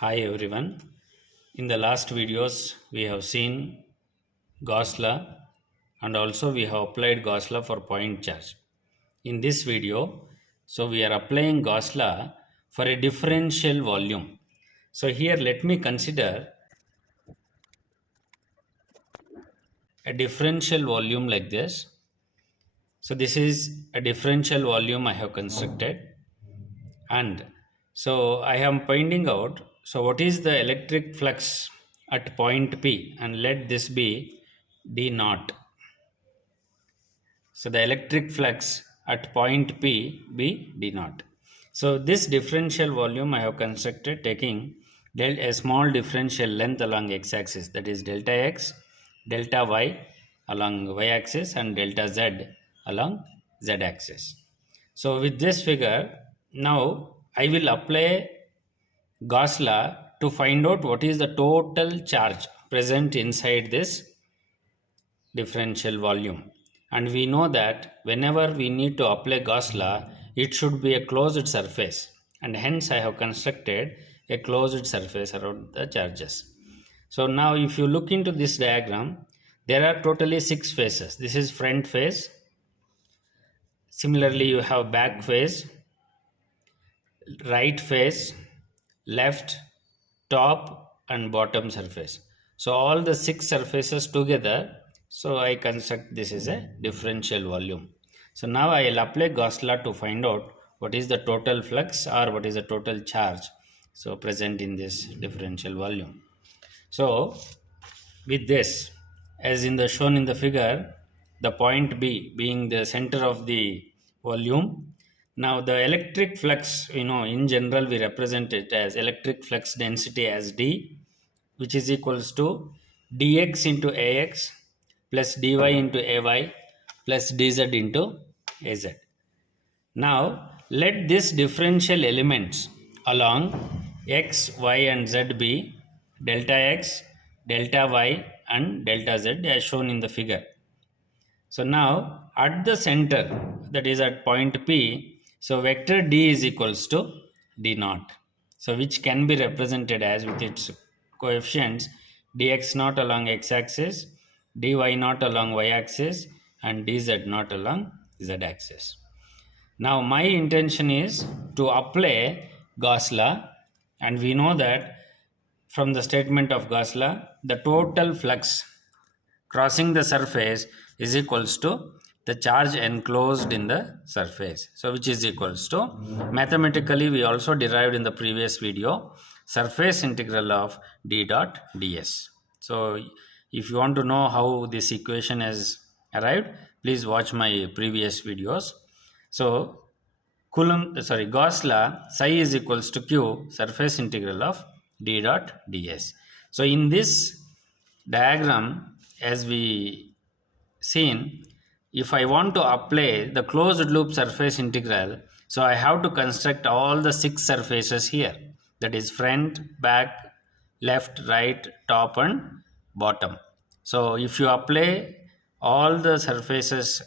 Hi everyone. In the last videos we have seen Gauss law and also we have applied Gauss law for point charge. In this video, so we are applying Gauss law for a differential volume. So here let me consider a differential volume like this. So this is a differential volume I have constructed, and so I am finding out, so what is the electric flux at point P, and let this be D naught. So the electric flux at point P be D naught. So this differential volume I have constructed taking a small differential length along x-axis, that is delta x, delta y along y-axis, and delta z along z-axis. So with this figure, now I will apply Gauss law to find out what is the total charge present inside this differential volume. And we know that whenever we need to apply Gauss law, it should be a closed surface, and hence I have constructed a closed surface around the charges. So now if you look into this diagram, there are totally 6 faces. This is front face. Similarly, you have back face, right face, left, top and bottom surface. So all the 6 surfaces together, so I construct this is a differential volume. So now I will apply Gauss law to find out what is the total flux or what is the total charge so present in this differential volume. So with this, as in the shown in the figure, the point B being the center of the volume. Now the electric flux, in general we represent it as electric flux density as D, which is equals to dx into ax plus dy into ay plus dz into az. Now let this differential elements along x, y and z be delta x, delta y and delta z as shown in the figure. So now at the center, that is at point P, so vector D is equals to D naught. So which can be represented as with its coefficients dx naught along x-axis, dy naught along y-axis and dz naught along z-axis. Now my intention is to apply Gauss law, and we know that from the statement of Gauss law, the total flux crossing the surface is equals to the charge enclosed in the surface. So which is equals to, mathematically we also derived in the previous video, surface integral of d dot ds. So if you want to know how this equation has arrived, please watch my previous videos. So Gauss law, psi is equals to q surface integral of d dot ds. So in this diagram, as we seen, if I want to apply the closed loop surface integral, so I have to construct all the 6 surfaces here, that is front, back, left, right, top and bottom. So if you apply all the surfaces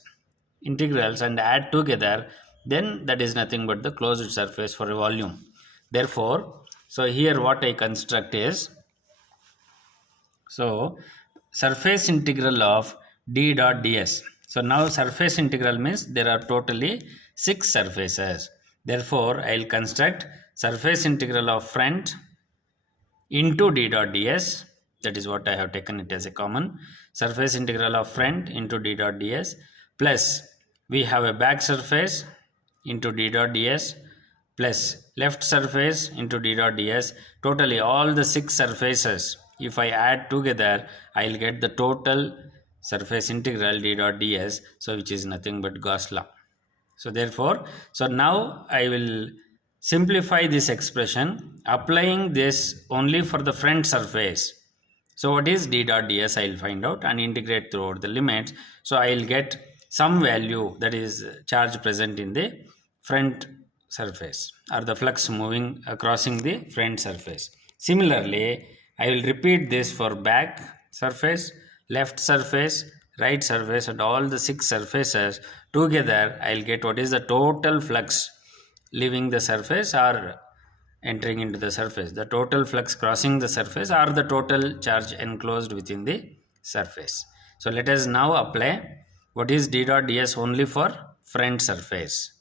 integrals and add together, then that is nothing but the closed surface for a volume. Therefore, so here what I construct is, so surface integral of d dot ds. So now surface integral means there are totally 6 surfaces. Therefore, I will construct surface integral of front into d dot ds. That is what I have taken it as a common. Surface integral of front into d dot ds plus we have a back surface into d dot ds plus left surface into d dot ds. Totally all the 6 surfaces, if I add together, I will get the total surface integral d dot ds, so which is nothing but Gauss law. So therefore, so now I will simplify this expression applying this only for the front surface. So what is d dot ds, I will find out and integrate throughout the limits. So I will get some value, that is charge present in the front surface or the flux moving crossing the front surface. Similarly, I will repeat this for back surface, left surface, right surface and all the 6 surfaces together. I will get what is the total flux leaving the surface or entering into the surface, the total flux crossing the surface or the total charge enclosed within the surface. So let us now apply what is d dot ds only for front surface.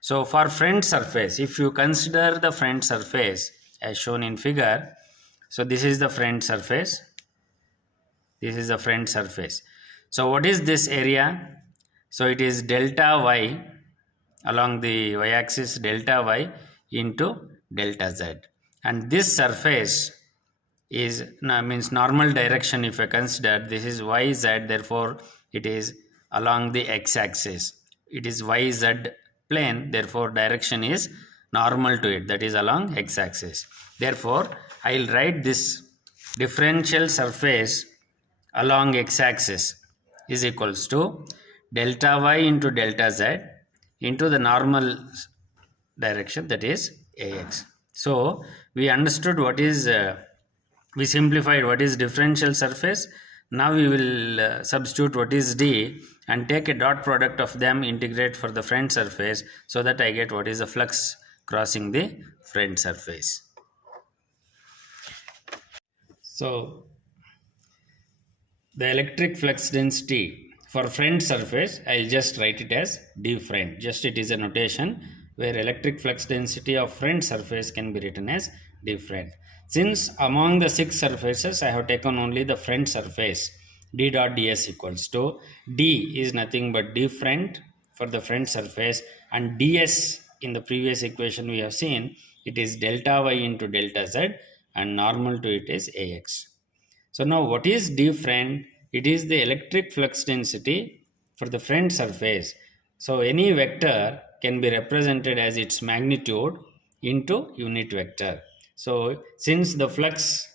So for front surface, if you consider the front surface as shown in figure, so this is the front surface, this is the front surface. So what is this area? So it is delta y, along the y-axis delta y into delta z, and this surface is means normal direction. If I consider this is yz, therefore it is along the x-axis, it is yz plane, therefore direction is normal to it, that is along x-axis. Therefore I will write this differential surface along x-axis is equals to delta y into delta z into the normal direction, that is ax. So we understood what is we simplified what is differential surface. Now we will substitute what is d and take a dot product of them, integrate for the front surface, so that I get what is the flux crossing the front surface. So the electric flux density for front surface, I'll just write it as d front. Just it is a notation where electric flux density of front surface can be written as d front. Since among the 6 surfaces I have taken only the front surface, d dot ds equals to d is nothing but d front for the front surface, and ds in the previous equation we have seen it is delta y into delta z, and normal to it is ax. So now what is d front? It is the electric flux density for the front surface. So any vector can be represented as its magnitude into unit vector. So since the flux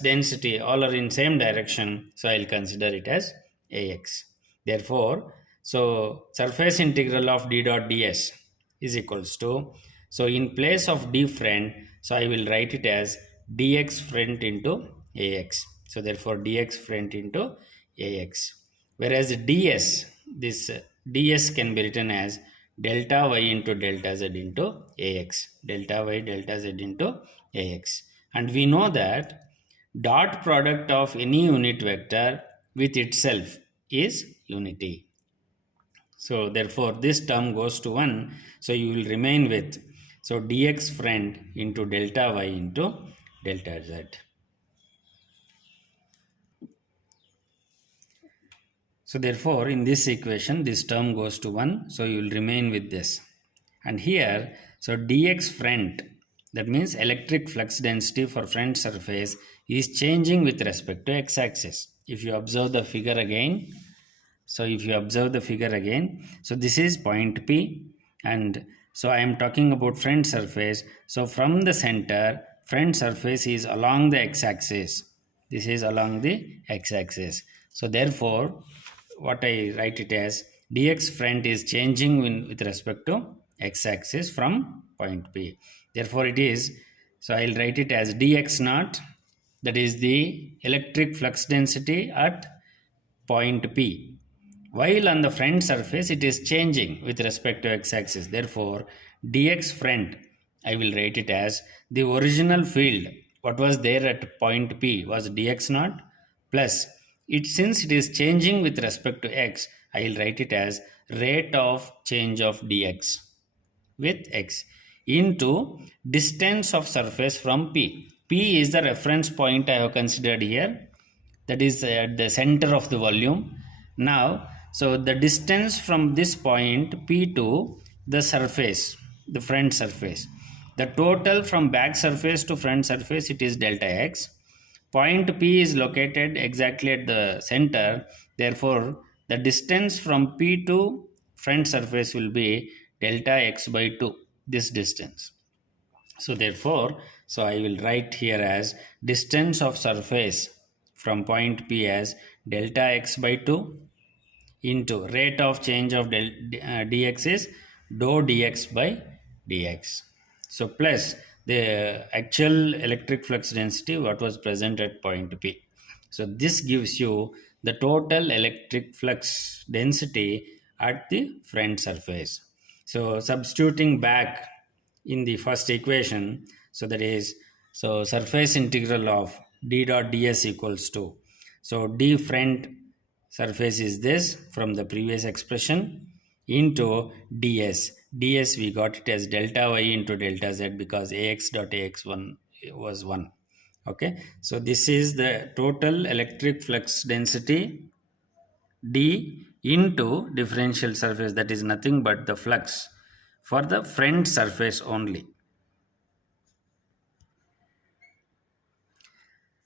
density all are in same direction, so I'll consider it as ax. Therefore, so surface integral of d dot ds is equals to, so in place of d front, so I will write it as dx front into ax. So therefore dx front into ax, whereas ds, this ds can be written as delta y into delta z into ax, delta y delta z into ax. And we know that dot product of any unit vector with itself is unity. So therefore this term goes to 1, so you will remain with, so dx front into delta y into delta z. So therefore in this equation this term goes to 1, so you will remain with this. And here, so dx front, that means electric flux density for front surface is changing with respect to x-axis. If you observe the figure again, so this is point P, and so I am talking about front surface. So from the center, front surface is along the x-axis. This is along the x-axis. So therefore, what I write it as dx front is changing with respect to x-axis from point P. Therefore it is, so I'll write it as dx naught, that is the electric flux density at point P, while on the front surface it is changing with respect to x-axis. Therefore dx front, I will write it as the original field what was there at point P was dx naught, plus it, since it is changing with respect to x, I will write it as rate of change of dx with x into distance of surface from P. P is the reference point I have considered here, that is at the center of the volume. Now, so the distance from this point P to the surface, the front surface, the total from back surface to front surface, it is delta x. Point P is located exactly at the center, therefore the distance from P to front surface will be delta x by 2, this distance. So therefore, so I will write here as distance of surface from point P as delta x by 2 into rate of change of dx is dou dx by dx. So plus the actual electric flux density what was present at point P. So this gives you the total electric flux density at the front surface. So substituting back in the first equation. So that is, so surface integral of d dot ds equals to, so d front surface is this from the previous expression into ds. ds we got it as delta y into delta z because ax dot ax1 was 1. Okay, so this is the total electric flux density d into differential surface, that is nothing but the flux for the front surface only.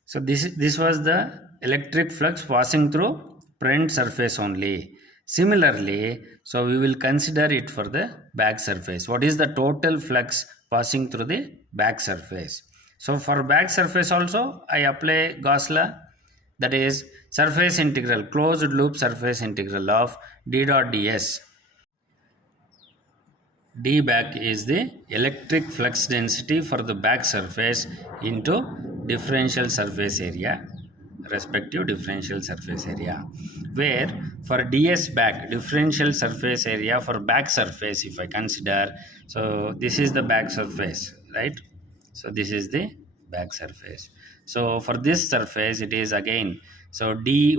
So this was the electric flux passing through front surface only. Similarly, so we will consider it for the back surface. What is the total flux passing through the back surface? So for back surface also I apply Gauss law, that is surface integral, closed loop surface integral of d dot ds. d back is the electric flux density for the back surface into differential surface area, respective differential surface area, where for ds back, differential surface area for back surface, if I consider, so this is the back surface, right? So this is the back surface. So for this surface it is again, so dy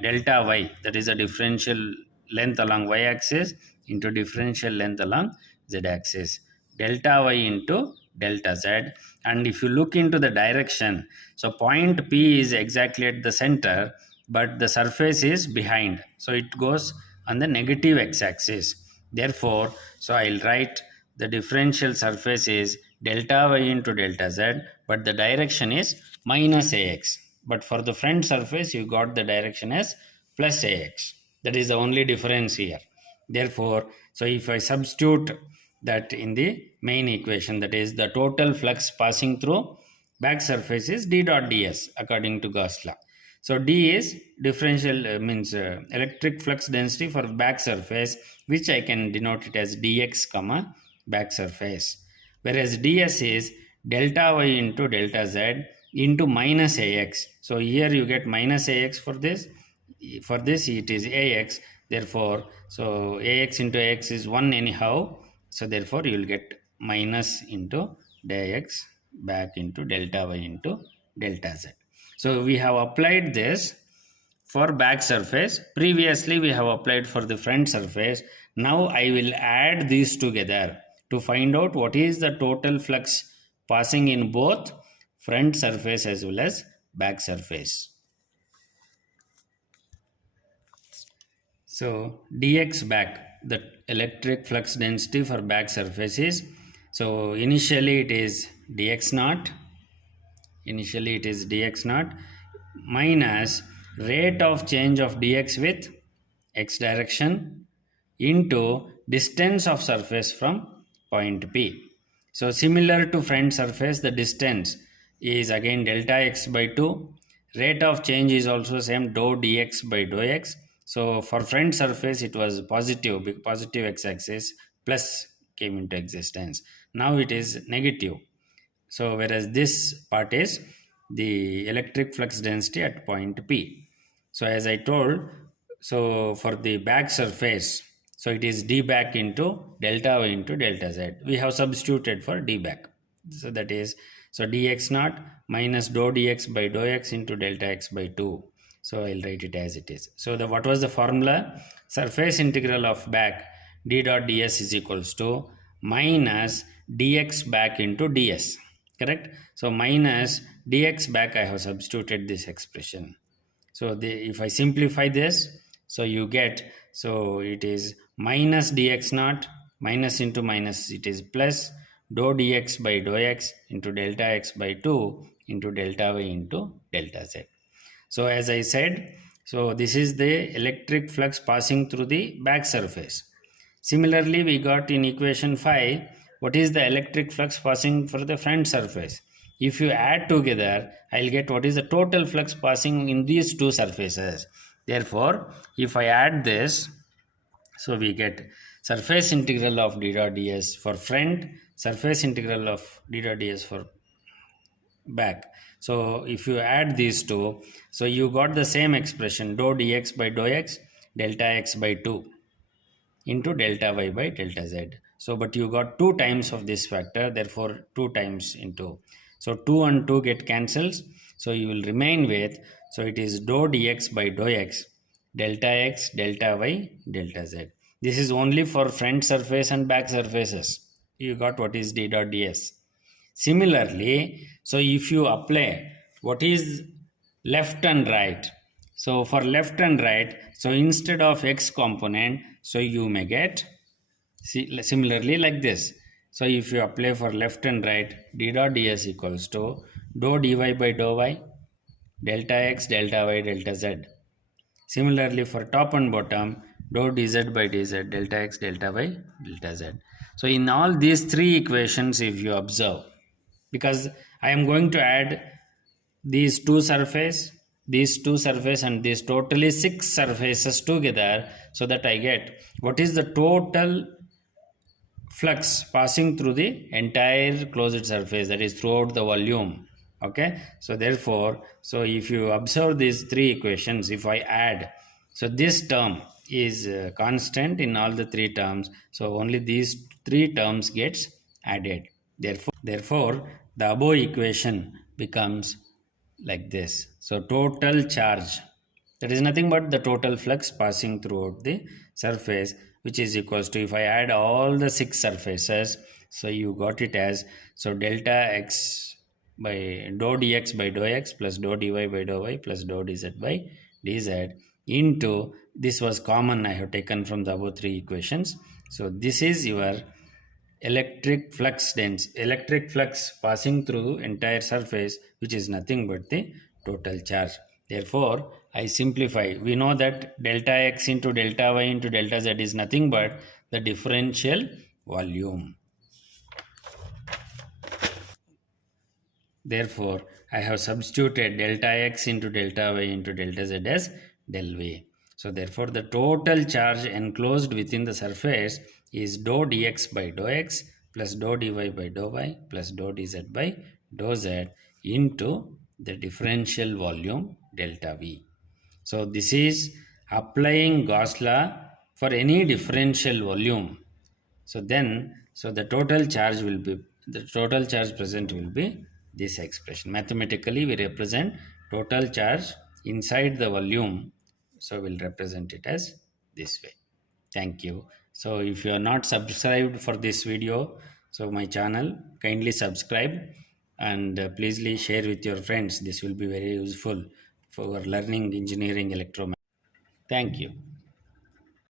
delta y, that is a differential length along y axis into differential length along z axis, delta y into delta z. And if you look into the direction, so point P is exactly at the center, but the surface is behind, so it goes on the negative x-axis. Therefore, so I'll write the differential surface is delta y into delta z, but the direction is minus ax. But for the front surface, you got the direction as plus ax. That is the only difference here. Therefore, so if I substitute that in the main equation, that is the total flux passing through back surface is d dot ds according to Gauss law. So d is differential means electric flux density for back surface, which I can denote it as dx comma back surface, whereas ds is delta y into delta z into minus ax. So here you get minus ax for this it is ax. Therefore, so ax into ax is 1 anyhow, so therefore you will get minus into dx back into delta y into delta z. So we have applied this for back surface. Previously we have applied for the front surface. Now I will add these together to find out what is the total flux passing in both front surface as well as back surface. So dx back, the electric flux density for back surface is, so initially it is dx naught minus rate of change of dx with x direction into distance of surface from point P. So similar to front surface, the distance is again delta x by 2. Rate of change is also same, dou dx by dou x. So for front surface it was positive x-axis, plus came into existence. Now it is negative. So whereas this part is the electric flux density at point P. So as I told, so for the back surface, so it is d back into delta y into delta z. We have substituted for d back. So that is, so dx naught minus dou dx by dou x into delta x by 2. So I'll write it as it is. So what was the formula? Surface integral of back d dot ds is equals to minus dx back into ds. Correct? So minus dx back, I have substituted this expression. So if I simplify this, so you get, so it is minus dx naught, minus into minus, it is plus dou dx by dou x into delta x by 2 into delta y into delta z. So as I said, so this is the electric flux passing through the back surface. Similarly, we got in equation 5, what is the electric flux passing for the front surface. If you add together, I'll get what is the total flux passing in these two surfaces. Therefore, if I add this, so we get surface integral of d dot ds for front, surface integral of d dot ds for back. So if you add these two, so you got the same expression, dou dx by dou x delta x by 2 into delta y by delta z. So but you got 2 times of this factor, therefore 2 times into, so 2 and 2 get cancelled, so you will remain with, so it is dou dx by dou x delta y delta z. This is only for front surface and back surfaces. You got what is d dot ds. Similarly, so if you apply what is left and right, so for left and right, so instead of x component, so you may get similarly like this. So if you apply for left and right, d dot ds equals to dou dy by dou y delta x delta y delta z. Similarly for top and bottom, dou dz by dz delta x delta y delta z. So in all these three equations, if you observe, because I am going to add these two surface and these totally 6 surfaces together, so that I get what is the total flux passing through the entire closed surface, that is throughout the volume. Okay, so therefore, so if you observe these three equations, if I add, so this term is constant in all the three terms, so only these three terms gets added. Therefore the above equation becomes like this. So total charge, that is nothing but the total flux passing throughout the surface, which is equals to, if I add all the 6 surfaces, so you got it as, so delta x by dou dx by dou x plus dou dy by dou y plus dou dz by dz into, this was common, I have taken from the above three equations. So this is your electric flux passing through entire surface, which is nothing but the total charge. Therefore I simplify, we know that delta x into delta y into delta z is nothing but the differential volume. Therefore I have substituted delta x into delta y into delta z as del v. So therefore the total charge enclosed within the surface is dou dx by dou x plus dou dy by dou y plus dou dz by dou z into the differential volume delta v. So this is applying Gauss law for any differential volume. So then, so the total charge will be, the total charge present will be this expression. Mathematically we represent total charge inside the volume, so we'll represent it as this way. Thank you. So if you are not subscribed for this video, so my channel, kindly subscribe, and please share with your friends. This will be very useful for learning engineering electromagnetic. Thank you.